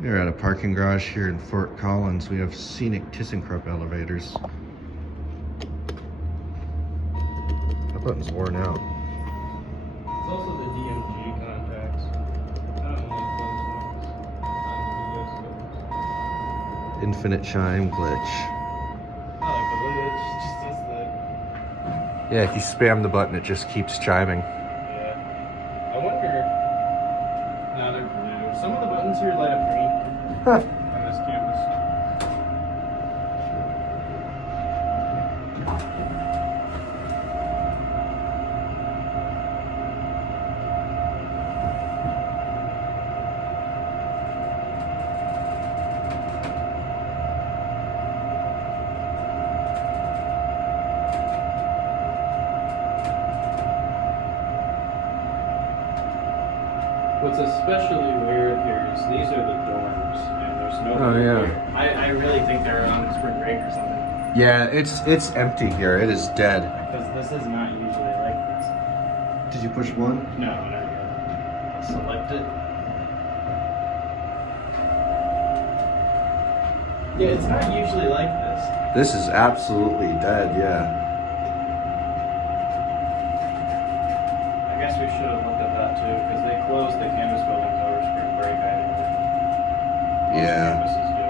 We're at a parking garage here in Fort Collins. We have scenic ThyssenKrupp elevators. That button's worn out. It's also the DMG contacts. I don't know if those Infinite chime glitch. I like the way it just does that. Yeah, if you spam the button, it just keeps chiming. Yeah. I wonder. No, they're blue. Some of the buttons here light up green Huh. on this campus. What's especially weird here is these are the dorms, and there's no. Oh, yeah. Here. I really think they're on spring break or something. Yeah, it's empty here. It is dead. Because this is not usually like this. Did you push one? No, not yet. I'll select it. Yeah, it's not usually like this. This is absolutely dead, yeah. I guess we should have looked at that too, because they closed the campus buildings over spring break. Most campuses do.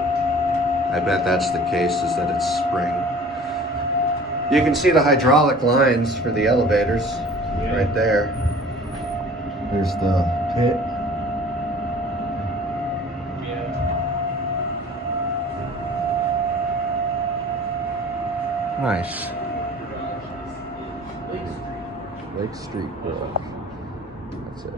I bet that's the case, is that it's spring. You can see the hydraulic lines for the elevators right there. There's the pit. Yeah. Nice. Lake Street, bro. That's it.